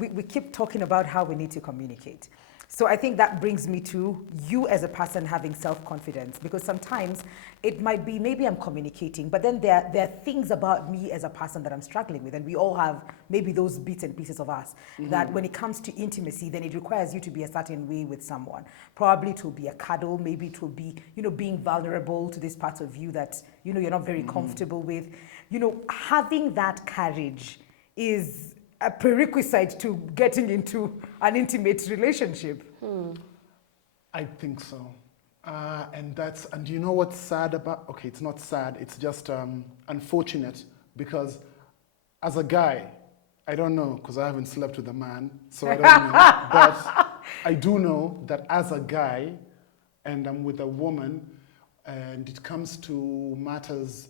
we keep talking about how we need to communicate. So I think that brings me to you as a person having self-confidence, because sometimes it might be maybe I'm communicating, but then there are things about me as a person that I'm struggling with, and we all have maybe those bits and pieces of us that when it comes to intimacy, then it requires you to be a certain way with someone. Probably to be a cuddle, maybe to be, being vulnerable to this part of you that, you're not very comfortable with. Having that courage is a prerequisite to getting into an intimate relationship. I think so. And you know what's sad about, okay, it's not sad, it's just unfortunate, because as a guy, I don't know, because I haven't slept with a man, so I don't know, but I do know that as a guy, and I'm with a woman, and it comes to matters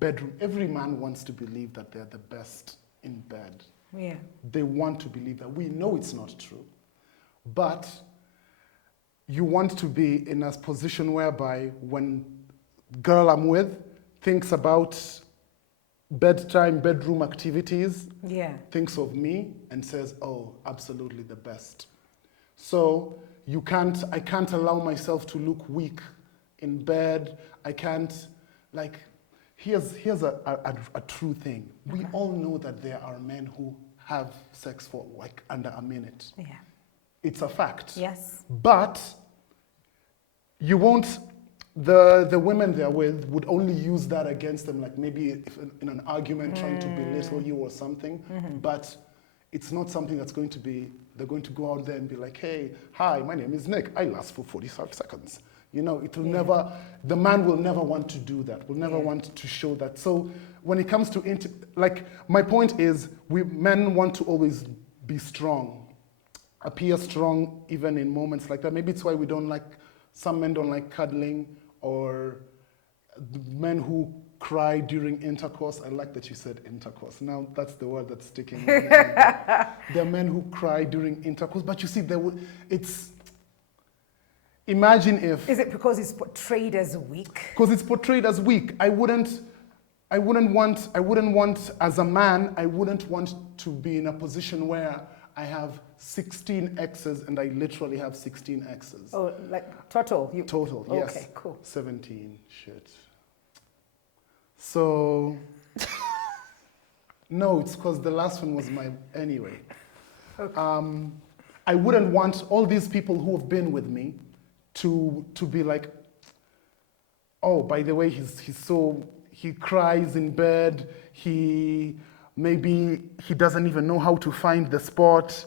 bedroom, every man wants to believe that they're the best in bed. Yeah. They want to believe that. We know it's not true. But you want to be in a position whereby when girl I'm with thinks about bedtime, bedroom activities, thinks of me and says, oh, absolutely the best. So I can't allow myself to look weak in bed. I can't, here's a true thing. We all know that there are men who have sex for under a minute. Yeah. It's a fact. Yes. But you won't, the women they're with would only use that against them, maybe if in an argument trying to belittle you or something. But it's not something that's going to be, they're going to go out there and be like, hey, hi, my name is Nick. I last for 45 seconds. It will never, the man will never want to do that, will never want to show that. So when it comes to, my point is, men want to always be strong, appear strong even in moments like that. Maybe it's why some men don't like cuddling, or men who cry during intercourse. I like that you said intercourse. Now that's the word that's sticking. There are men who cry during intercourse, but you see, imagine if... Is it because it's portrayed as weak? Because it's portrayed as weak. I wouldn't want, as a man, I wouldn't want to be in a position where I have 16 exes and I literally have 16 exes. Oh, total? Total, yes. Okay, cool. 17, shit. So, no, it's because the last one was anyway. Okay. I wouldn't want all these people who have been with me to be like, oh, by the way, he cries in bed, maybe he doesn't even know how to find the spot,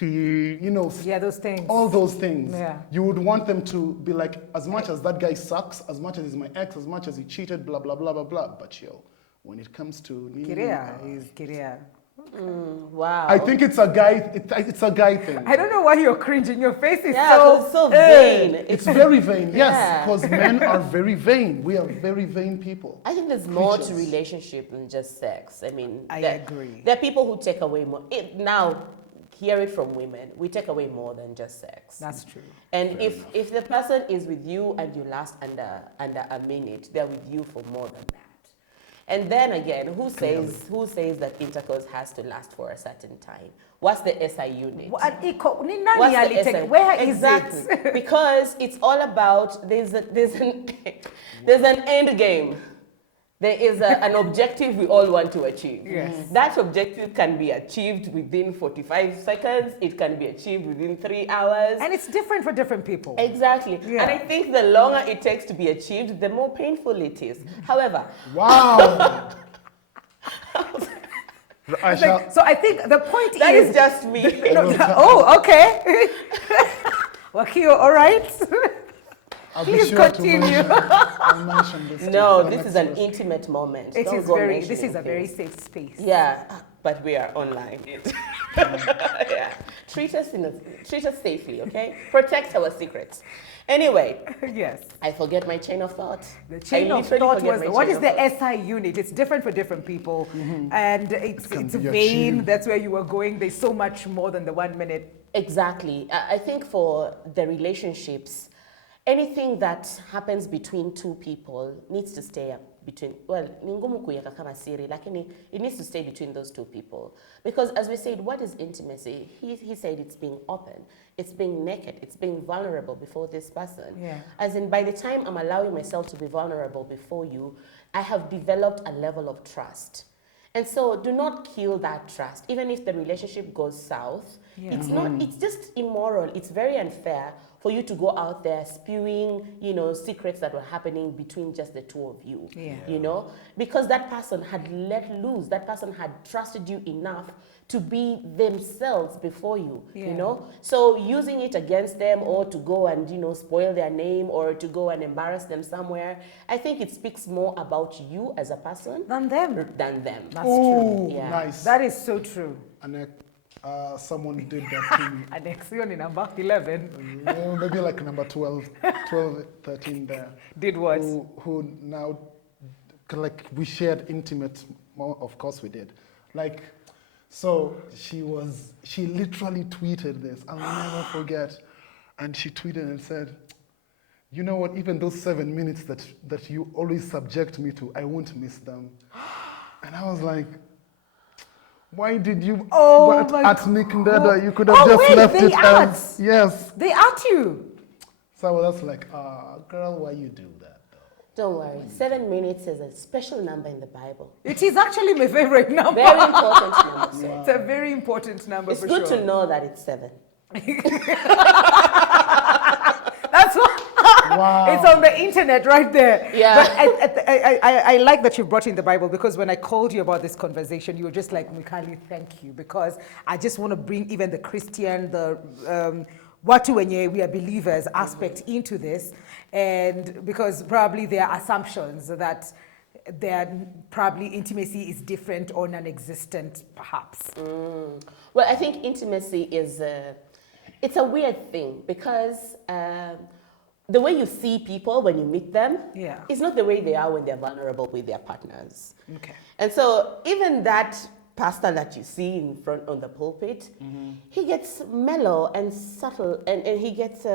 yeah, those things. All those things. Yeah. You would want them to be like, as much as that guy sucks, as much as he's my ex, as much as he cheated, blah, blah, blah, blah, blah, but when it comes to... He's Kiria. Wow. I think it's a guy thing. I don't know why you're cringing. Your face is so vain. It's very vain, yes, because men are very vain. We are very vain people. I think there's more to relationship than just sex. I mean, I agree. There are people who take away more. Now, hear it from women. We take away more than just sex. That's true. And if the person is with you and you last under a minute, they're with you for more than that. And then again, who says that intercourse has to last for a certain time? What's the SI unit? What's the SI? Where is it? Because it's all about there's an end game. There is an objective we all want to achieve. Yes. That objective can be achieved within 45 seconds. It can be achieved within 3 hours. And it's different for different people. Exactly. Yeah. And I think the longer it takes to be achieved, the more painful it is. However... Wow! So I think the point that is just me. Oh, okay. Wakio, all right. Please continue. No, this is an intimate moment. This is a very safe space. Yeah, but we are online. Yeah. Treat us safely, okay? Protect our secrets. Anyway. Yes. I forget my chain of thought. The chain of thought was, what is the SI unit? It's different for different people. And it's vain. That's where you were going. There's so much more than the 1 minute. Exactly. I think for the relationships, anything that happens between two people needs to stay between, well, ni ngumu kuiweka kama siri, lakini it needs to stay between those two people. Because as we said, what is intimacy? He said it's being open, it's being naked, it's being vulnerable before this person. Yeah. As in, by the time I'm allowing myself to be vulnerable before you, I have developed a level of trust. And so do not kill that trust. Even if the relationship goes south, it's not, it's just immoral. It's very unfair for you to go out there spewing, secrets that were happening between just the two of you, because that person had let loose, that person had trusted you enough to be themselves before you, So using it against them or to go and, spoil their name or to go and embarrass them somewhere, I think it speaks more about you as a person than them. That's true. Yeah. Nice. That is so true. And someone did that to me. Anexion in number 11. Maybe like number 12, 13 there. Did what? Who now, like, we shared intimate, of course we did. Like, so she literally tweeted this, I'll never forget. And she tweeted and said, you know what, even those 7 minutes that you always subject me to, I won't miss them. And I was like, why did you at Nick Ndeda? You could have just left it as, yes. They at you. So I was like, girl, why you do that though? Don't worry, 7 minutes is a special number in the Bible. It is actually my favorite number. Very important number. So. It's a very important number. It's good to know that it's 7. That's what. Wow. It's on the internet right there. Yeah. But I like that you brought in the Bible, because when I called you about this conversation, you were just like, Mwikali, thank you, because I just want to bring even the Christian, the watu wenye we are believers aspect into this, and because probably there are assumptions that probably intimacy is different or non-existent, perhaps. Well, I think intimacy is it's a weird thing, because the way you see people when you meet them is not the way they are when they're vulnerable with their partners. Okay. And so even that pastor that you see in front on the pulpit, he gets mellow and subtle, and he gets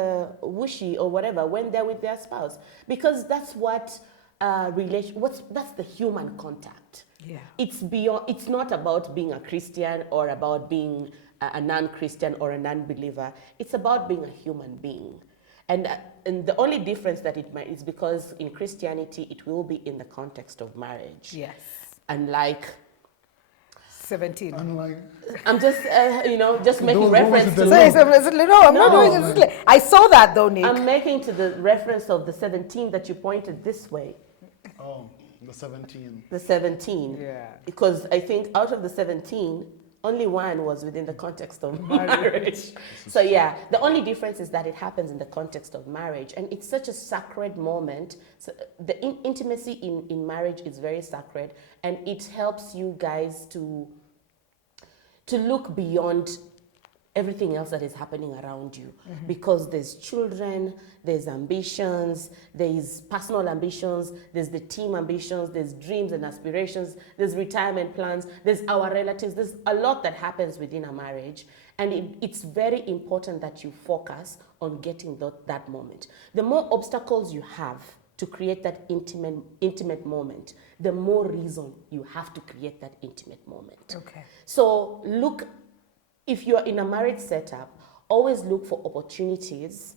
wishy or whatever when they're with their spouse, because that's what that's the human contact. Yeah. It's beyond. It's not about being a Christian or about being a non-Christian or a non-believer. It's about being a human being. And the only difference that it might is because in Christianity, it will be in the context of marriage. Yes. Unlike 17. Unlike, I'm just, just making reference to... I'm not doing it. I saw that though, Nick. I'm making to the reference of the 17 that you pointed this way. Oh, the 17. The 17. Yeah. Because I think out of the 17, only one was within the context of marriage. So yeah, the only difference is that it happens in the context of marriage, and it's such a sacred moment. So the intimacy in marriage is very sacred, and it helps you guys to look beyond everything else that is happening around you, because there's children, there's ambitions, there's personal ambitions, there's the team ambitions, there's dreams and aspirations, there's retirement plans, there's our relatives, there's a lot that happens within a marriage, and it's very important that you focus on getting that moment. The more obstacles you have to create that intimate moment, the more reason you have to create that intimate moment. Okay. So if you're in a marriage setup, always look for opportunities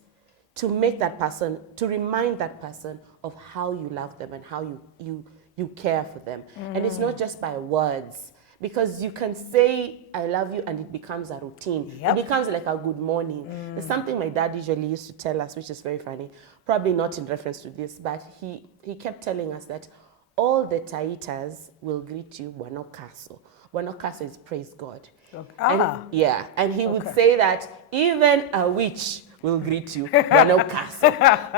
to make that person, to remind that person of how you love them and how you care for them. And it's not just by words, because you can say, I love you, and it becomes a routine. Yep. It becomes like a good morning. There's something my dad usually used to tell us, which is very funny, probably not in reference to this, but he kept telling us that all the Taitas will greet you, Wanokaso. Wanokaso is praise God. Okay. And he would say that even a witch will greet you, Wanokaso.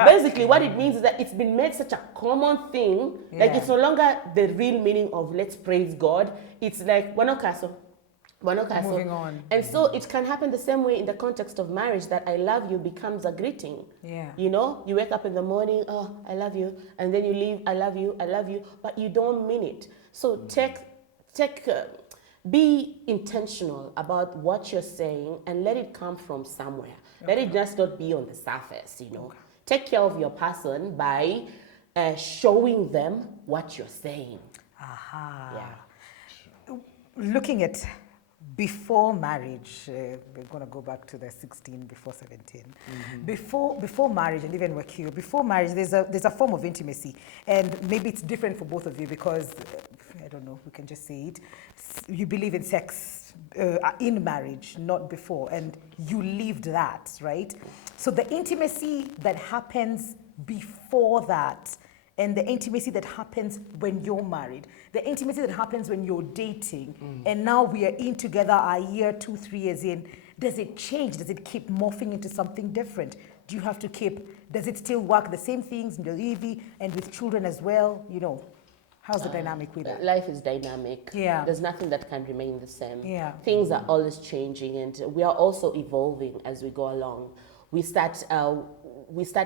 Basically, what it means is that it's been made such a common thing, like it's no longer the real meaning of let's praise God. It's like Wanokaso. Moving on. And so it can happen the same way in the context of marriage, that I love you becomes a greeting. Yeah. You wake up in the morning, oh, I love you, and then you leave, I love you, but you don't mean it. So be intentional about what you're saying and let it come from somewhere. Let it just not be on the surface, Okay. Take care of your person by showing them what you're saying. Aha. Yeah. Looking at before marriage, we're going to go back to the 16 before 17. Before marriage, and even Wakio, before marriage, there's a form of intimacy, and maybe it's different for both of you because I don't know. We can just say it. You believe in sex in marriage, not before, and you lived that, right? So the intimacy that happens before that, and the intimacy that happens when you're married, the intimacy that happens when you're dating, and now we are in together a year, 2, 3 years in, does it change? Does it keep morphing into something different? Do you have to does it still work the same things in the EV and with children as well? You know, how's the dynamic with that? Life is dynamic. Yeah. There's nothing that can remain the same. Yeah. Things are always changing, and we are also evolving as we go along. We start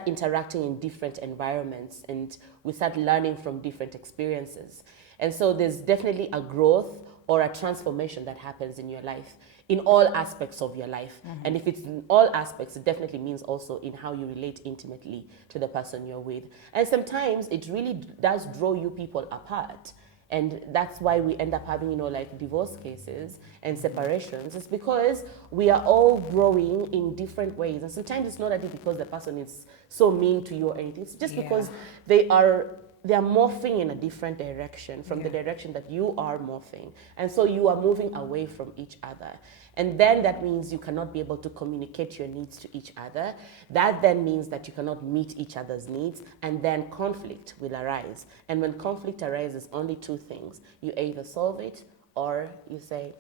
interacting in different environments, and we start learning from different experiences. And so there's definitely a growth or a transformation that happens in your life, in all aspects of your life. And if it's in all aspects, it definitely means also in how you relate intimately to the person you're with. And sometimes it really does draw you people apart. And that's why we end up having, like divorce cases and separations. It's because we are all growing in different ways. And sometimes it's not only because the person is so mean to you or anything. It's just because they are morphing in a different direction from the direction that you are morphing. And so you are moving away from each other. And then that means you cannot be able to communicate your needs to each other. That then means that you cannot meet each other's needs, and then conflict will arise. And when conflict arises, only two things. You either solve it or you say,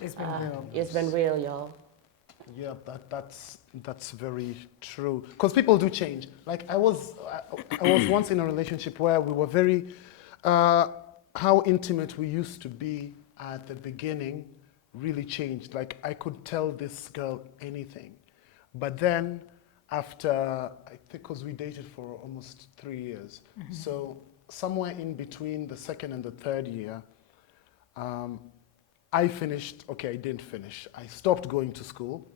It's been real. It's been real, y'all. Yeah, that's very true. Because people do change. Like I was once in a relationship where we were very, how intimate we used to be at the beginning really changed. Like I could tell this girl anything, but then after, I think, because we dated for almost 3 years, so somewhere in between the second and the third year, I didn't finish. I stopped going to school,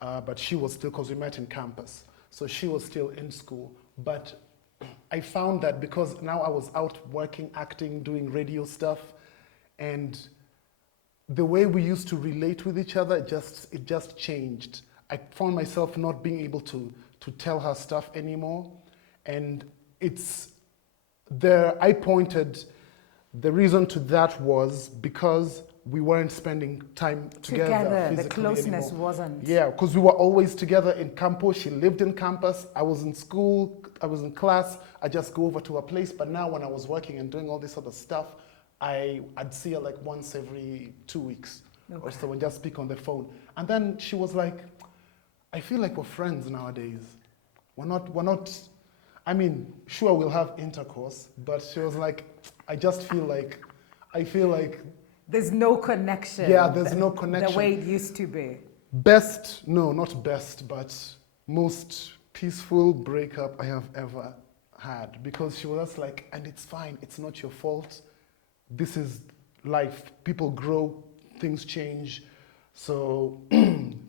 but she was still, because we met in campus, so she was still in school. But I found that because now I was out working, acting, doing radio stuff, and the way we used to relate with each other, it just changed. I found myself not being able to tell her stuff anymore, and I pointed, the reason to that was because we weren't spending time together physically the closeness anymore. wasn't. Yeah, because we were always together in campus. She lived in campus. I was in school. I was in class. I just go over to her place. But now when I was working and doing all this other stuff, I'd see her like once every 2 weeks or so and just speak on the phone. And then she was like, I feel like we're friends nowadays. We're not, I mean, sure we'll have intercourse, but she was like, I feel like There's no connection. Yeah, there's no connection. The way it used to be. Not best, but most peaceful breakup I have ever had. Because she was just like, and it's fine, it's not your fault. This is life. People grow, things change. So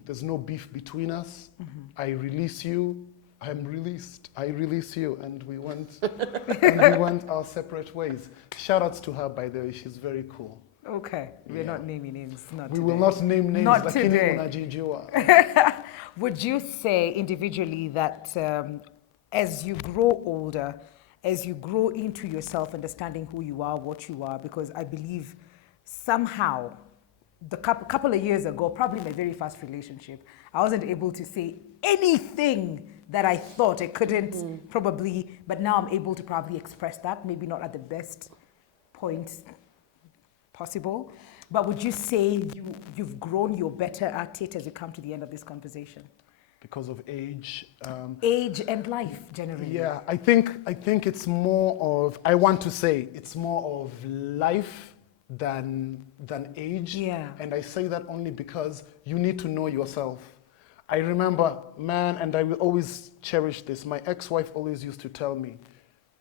there's no beef between us. I release you, I'm released. I release you, and we went our separate ways. Shout outs to her, by the way, she's very cool. Okay, we're not naming names. We will not name names. Not lakini today. unajijua. Would you say individually that as you grow older, as you grow into yourself, understanding who you are, what you are, because I believe somehow, the couple of years ago, probably my very first relationship, I wasn't able to say anything that I thought I couldn't probably, but now I'm able to probably express that, maybe not at the best point possible. But would you say you've grown, you're better at it as you come to the end of this conversation? Because of age. Age and life, generally. Yeah, I think it's more of, I want to say, it's more of life than age. Yeah. And I say that only because you need to know yourself. I remember, man, and I will always cherish this, my ex-wife always used to tell me,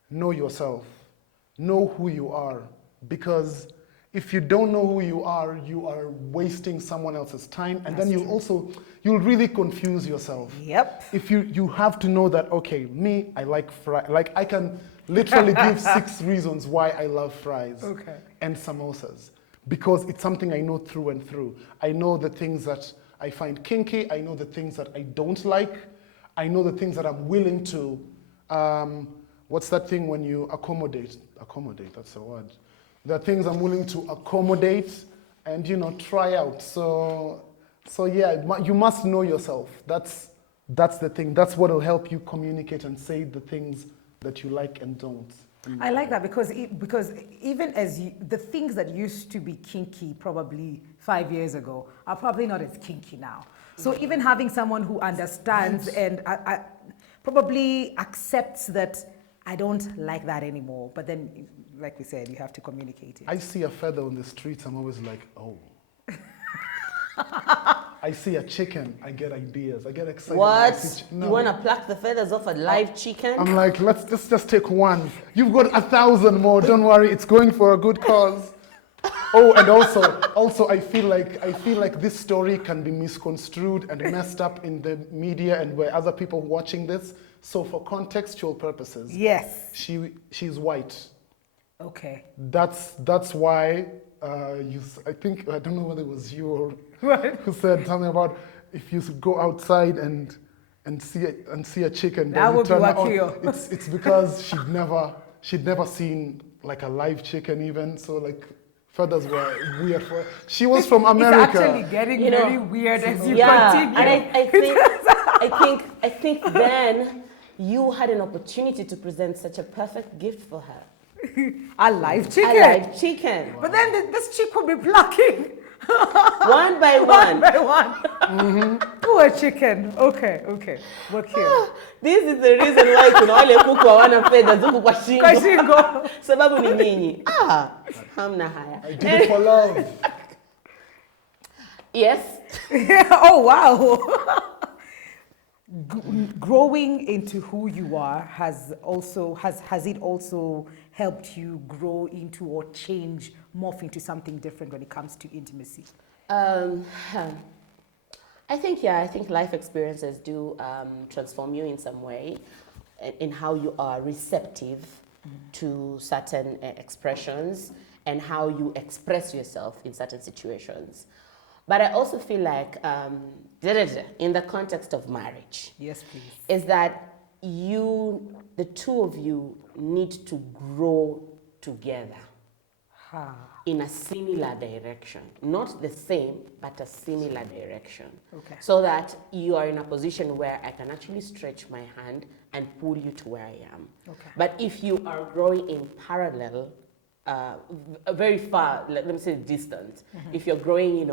know yourself, know who you are, because if you don't know who you are wasting someone else's time, and then you'll really confuse yourself. Yep. If you have to know that, okay, me, I like fries. Like, I can literally give 6 reasons why I love fries and samosas, because it's something I know through and through. I know the things that I find kinky. I know the things that I don't like. I know the things that I'm willing to, what's that thing when you accommodate? Accommodate, that's the word. There are things I'm willing to accommodate and, try out. So yeah, you must know yourself. That's the thing. That's what will help you communicate and say the things that you like and don't. I like that because even as the things that used to be kinky probably 5 years ago are probably not as kinky now. So even having someone who understands and probably accepts that I don't like that anymore, but then, like we said, you have to communicate it. I see a feather on the streets, I'm always like, oh. I see a chicken, I get ideas, I get excited. What? You want to pluck the feathers off a live chicken? I'm like, let's just take one. You've got 1,000 more, don't worry, it's going for a good cause. Oh, and also I feel like this story can be misconstrued and messed up in the media and by other people watching this. So for contextual purposes, yes, she's white. Okay. That's why I think, I don't know whether it was you or who said something about if you go outside and see a chicken, that would be Wakio. It's because she'd never seen like a live chicken even, so like feathers were weird for her. She was from America. It's actually getting very weird as you continue. And I think then you had an opportunity to present such a perfect gift for her. A live chicken. A live chicken. Wow. But then this chick will be plucking. One by one. One by one. Poor chicken. Okay. Wakio. This is the reason why kuna wale kuku hawana fedha zungu kwa shingo. Sababu ni nyinyi. Hamna haya. I did it for love. Yes. Oh wow. Growing into who you are has it also helped you grow into or morph into something different when it comes to intimacy? I think life experiences do transform you in some way in how you are receptive to certain expressions and how you express yourself in certain situations. But I also feel like in the context of marriage, yes, please, is that the two of you need to grow together in a similar direction. Not the same, but a similar direction. Okay. So that you are in a position where I can actually stretch my hand and pull you to where I am. Okay. But if you are growing in parallel, very far, let me say distant, if you're growing,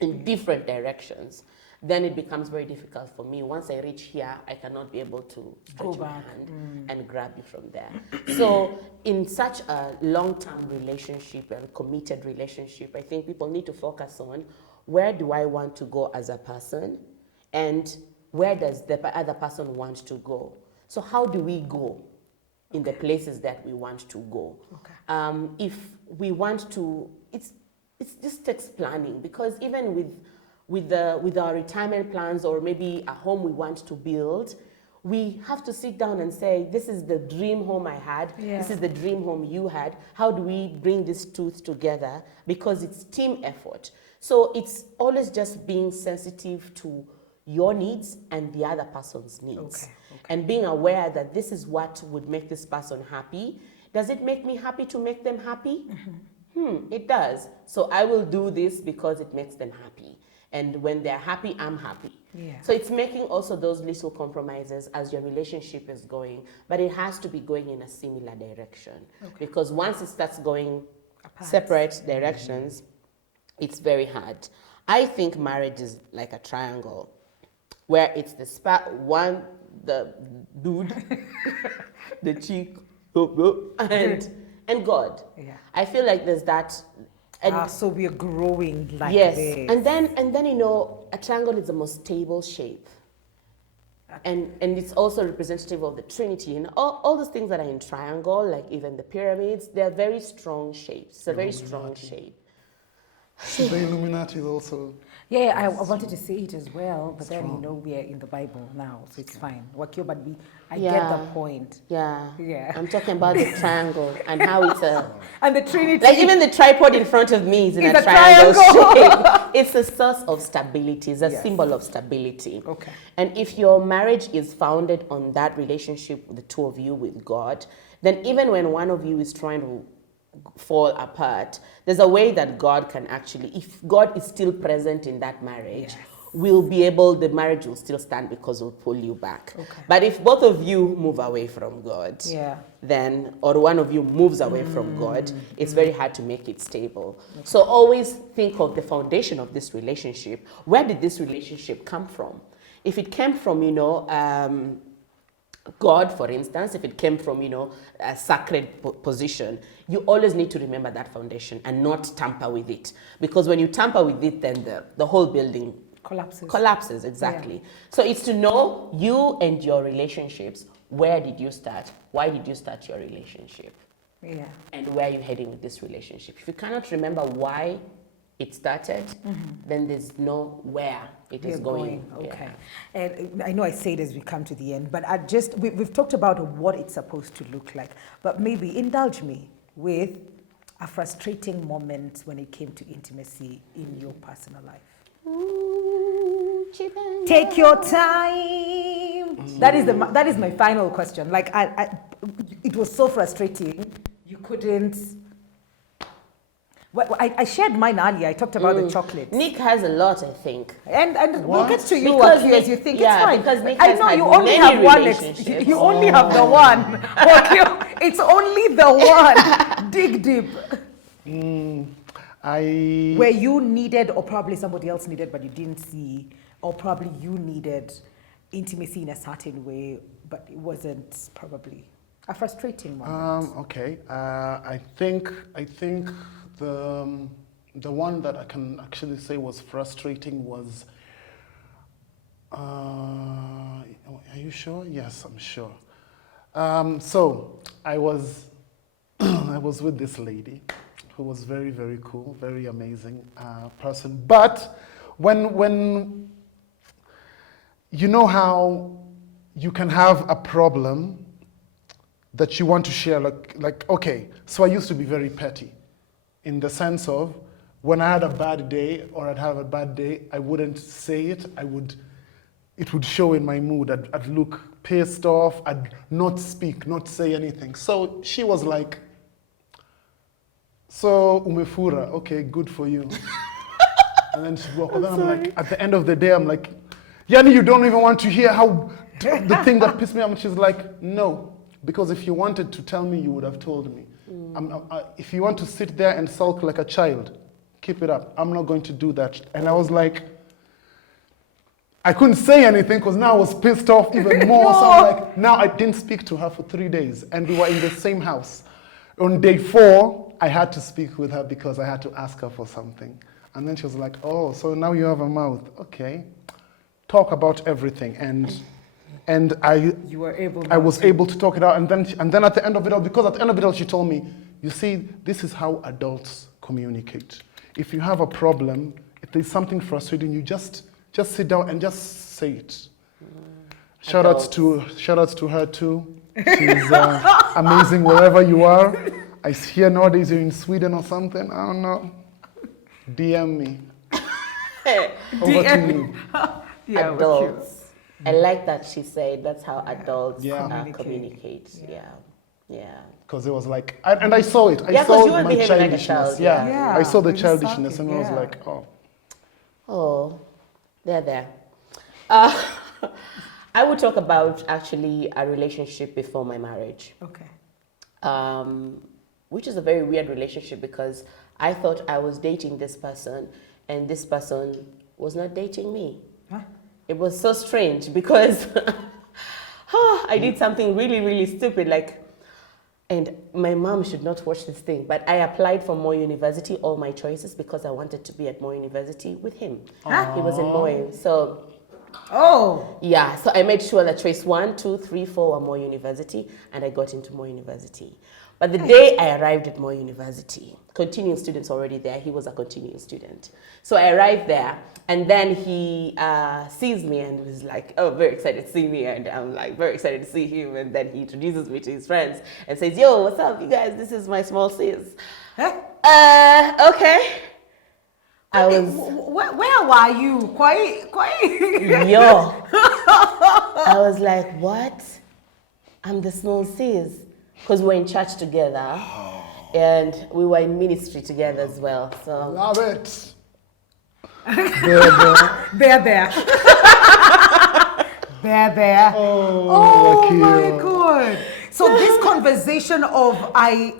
in different directions, then it becomes very difficult for me. Once I reach here, I cannot be able to stretch my hand and grab you from there. So in such a long-term relationship and committed relationship, I think people need to focus on where do I want to go as a person and where does the other person want to go. So how do we go in the places that we want to go? Okay. If we want to, it just takes planning, because even with our retirement plans or maybe a home we want to build, we have to sit down and say, this is the dream home I had, this is the dream home you had, how do we bring these two together? Because it's team effort. So it's always just being sensitive to your needs and the other person's needs. Okay. And being aware that this is what would make this person happy. Does it make me happy to make them happy? It does. So I will do this because it makes them happy. And when they're happy, I'm happy. Yeah. So it's making also those little compromises as your relationship is going, but it has to be going in a similar direction. Okay. Because once it starts going separate directions, it's very hard. I think marriage is like a triangle where it's the the dude, the chick, and God. Yeah. I feel like there's that. And so we are growing like this. Yes. And then a triangle is the most stable shape. And it's also representative of the Trinity. And all those things that are in triangle, like even the pyramids, they're very strong shapes. It's a very strong shape. The Illuminati is also. Yeah, I wanted to say it as well, but then we are in the Bible now, so it's fine. Wakio, but I get the point. Yeah. I'm talking about the triangle and how it's and the Trinity. Like even the tripod in front of me is in a triangle shape. It's a source of stability. It's a symbol of stability. Okay. And if your marriage is founded on that relationship, the two of you with God, then even when one of you is trying to fall apart, there's a way that God can actually, if God is still present in that marriage, the marriage will still stand because we'll pull you back. Okay. But if both of you move away from God, then, or one of you moves away from God, it's very hard to make it stable. Okay. So always think of the foundation of this relationship. Where did this relationship come from? If it came from, God, for instance, if it came from, a sacred position, you always need to remember that foundation and not tamper with it. Because when you tamper with it, then the whole building collapses, exactly. Yeah. So it's to know you and your relationships. Where did you start? Why did you start your relationship? Yeah. And where are you heading with this relationship? If you cannot remember why it started, then there's no where it is going. Okay. Yeah. And I know I say it as we come to the end, but we've talked about what it's supposed to look like, but maybe indulge me with a frustrating moment when it came to intimacy in your personal life. Ooh, take your time. That is my final question. Like it was so frustrating. You couldn't. Well, I shared mine earlier. I talked about the chocolate. Nick has a lot, I think. And we'll get to you as you think. It's fine. Because Nick I know you only have one. You only have the one. It's only the one. Dig deep. Where you needed, or probably somebody else needed, but you didn't see, or probably you needed intimacy in a certain way, but it wasn't probably a frustrating moment. Okay. I think the one that I can actually say was frustrating was. Are you sure? Yes, I'm sure. So I was I was with this lady who was very, very cool, very amazing person. But when you know how you can have a problem that you want to share, like okay, so I used to be very petty in the sense of when I had a bad day or I'd have a bad day, I wouldn't say it. It would show in my mood. I'd look pissed off. I'd not speak, not say anything. So she was like, so umefura, okay, good for you. And then she'd walk. And then I'm like, at the end of the day, I'm like, Yani, you don't even want to hear how the thing that pissed me off. And she's like, no, because if you wanted to tell me, you would have told me. If you want to sit there and sulk like a child, keep it up. I'm not going to do that. And I was like, I couldn't say anything because now I was pissed off even more. So I'm like, now I didn't speak to her for 3 days and we were in the same house. On day 4, I had to speak with her because I had to ask her for something. And then she was like, oh, so now you have a mouth. Okay. Talk about everything. And I was able to talk it out. And then at the end of it all, because at the end of it all, she told me, you see, this is how adults communicate. If you have a problem, if there's something frustrating, you just sit down and just say it. Shout outs to her too. She's amazing wherever you are. I hear nowadays you're in Sweden or something. I don't know. DM me. Over to you. Yeah, adults. I like that she said that's how adults communicate. Yeah. Because it was like, and I saw it. I saw my childishness. Like I saw the childishness and I was like, oh. Oh, they're there. I would talk about actually a relationship before my marriage. Okay. Which is a very weird relationship because I thought I was dating this person and this person was not dating me. Huh? It was so strange because I did something really, really stupid. And my mom should not watch this thing, but I applied for Moi University, all my choices, because I wanted to be at Moi University with him. He was in Moi. So Oh. Yeah, so I made sure that choice 1, 2, 3, 4 were More University, and I got into More University. But the day I arrived at More University, continuing students already there, he was a continuing student. So I arrived there, and then he sees me and was like, oh, very excited to see me, and I'm like, very excited to see him, and then he introduces me to his friends and says, yo, what's up, you guys? This is my small sis. Huh? Okay. I was... Where were you? Quite. Yo. I was like, what? I'm the small sis. Because we're in church together. And we were in ministry together as well. So Love it. There. Oh my God. So this conversation of I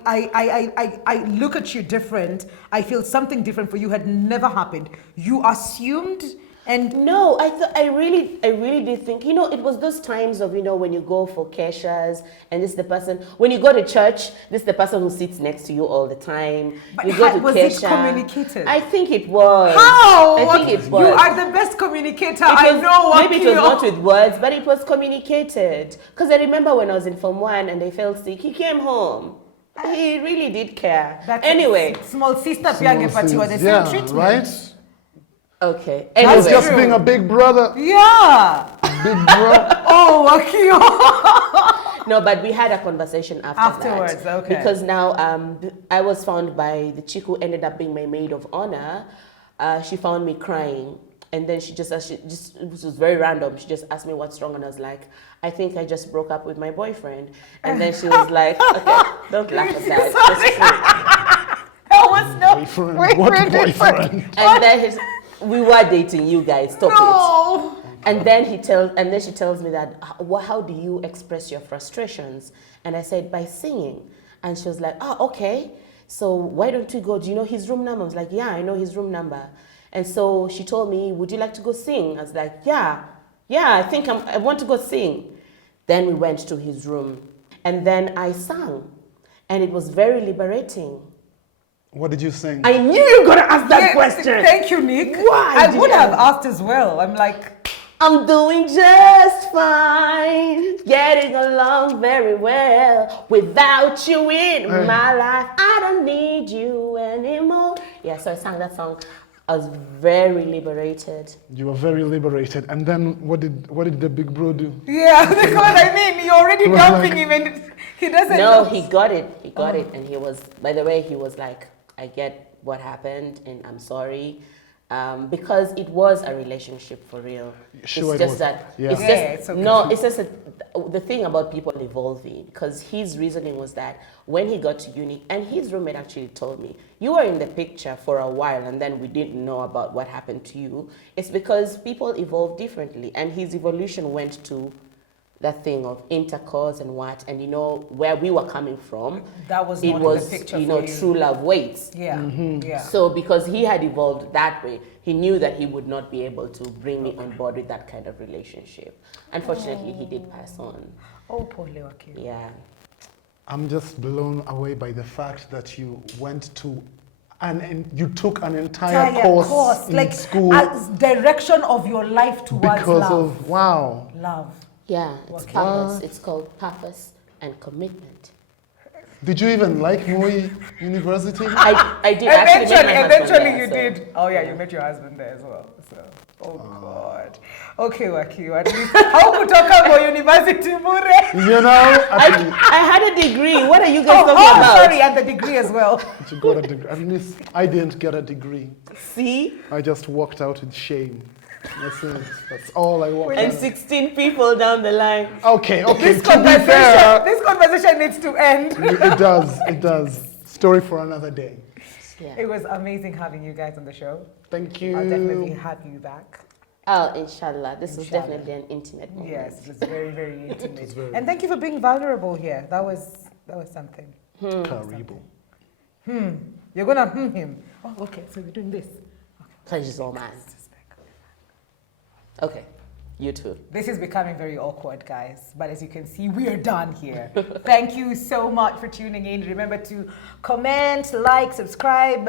look at you different, I feel something different for you had never happened. You assumed and no, I really did think, it was those times of, when you go for keshas and this is the person, when you go to church, this is the person who sits next to you all the time. But you go to was kesha. it communicated? I think it was. How? I think it was. You are the best communicator I know. Maybe it was not with words, but it was communicated. Because I remember when I was in Form 1 and I felt sick, he came home. He really did care. Anyway. Small sister Piangepatiwa, the same treatment. Right? Okay. That's Anyway. just being a big brother. Yeah. Big bro. Oh, Wakio. No, but we had a conversation afterwards. That, okay. Because now I was found by the chick who ended up being my maid of honor. She found me crying, and then it was very random. She just asked me what's wrong, and I was like, I think I just broke up with my boyfriend. And then she was like, okay, don't laugh at that. It's true. That was no Boyfriend. What boyfriend? And then we were dating, you guys. Stop No. it. And then she tells me that, how do you express your frustrations? And I said, by singing. And she was like, okay. So why don't you go? Do you know his room number? I was like, yeah, I know his room number. And so she told me, would you like to go sing? I was like, yeah, I think I want to go sing. Then we went to his room, and then I sang, and it was very liberating. What did you sing? I knew you were going to ask that question. Thank you, Nick. Why? I would have asked as well. I'm like, I'm doing just fine, getting along very well. Without you in my life, I don't need you anymore. Yeah, so I sang that song. I was very liberated. You were very liberated. And then what did the big bro do? yeah, that's what I mean. You're already dumping him, and he doesn't. No, know. he got it. He got it, and he was. By the way, he was like, I get what happened, and I'm sorry. Because it was a relationship for real. Sure, it's just that. Yeah. It's just the thing about people evolving. Because his reasoning was that when he got to uni, and his roommate actually told me, you were in the picture for a while, and then we didn't know about what happened to you. It's because people evolve differently, and his evolution went to that thing of intercourse and what, and where we were coming from. That was not in the picture for you. True love waits. Yeah, yeah. So because he had evolved that way, he knew that he would not be able to bring me on board with that kind of relationship. Unfortunately, he did pass on. Oh, poor Wakio. Yeah. I'm just blown away by the fact that you went to and you took an entire course in like school as direction of your life towards because love. of wow. Love. Yeah, it's purpose. It's called purpose and commitment. Did you even like Moi University? I did actually meet my husband Eventually there, you so, did. Oh yeah, you met your husband there as well. So, God. Okay, Wakio, at least how kutoka Moi University bure? You know, I had a degree. What are you guys talking about? Sorry, and the degree as well. you got a degree. At least I didn't get a degree. See? I just walked out with shame. That's it. That's all I walked And out. 16 people down the line. Okay. This To be fair, this conversation needs to end. it does. Story for another day. Yeah. It was amazing having you guys on the show. Thank you. I'll definitely have you back. Oh, inshallah. This was Inshallah. definitely an intimate moment. Yes, it was very, very intimate. very- And thank you for being vulnerable here. That was something. Karibu. You're gonna him. Oh, okay. So we're doing this. Pleasure's all mine. Okay. You too. This is becoming very awkward, guys. But as you can see, we are done here. Thank you so much for tuning in. Remember to comment, like, subscribe,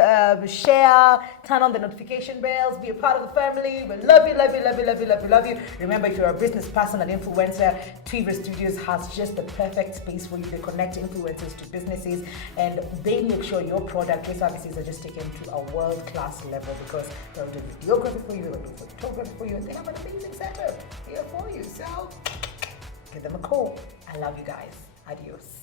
share, turn on the notification bells, be a part of the family. We love you, love you, love you, love you, love you, love you. Remember, if you're a business person, an influencer, Tweaver Studios has just the perfect space for you to connect influencers to businesses, and they make sure your product, your services are just taken to a world-class level, because they'll do videography for you, they'll do photography for you, and they have an amazing setup here for you. So give them a call. I love you guys. Adios.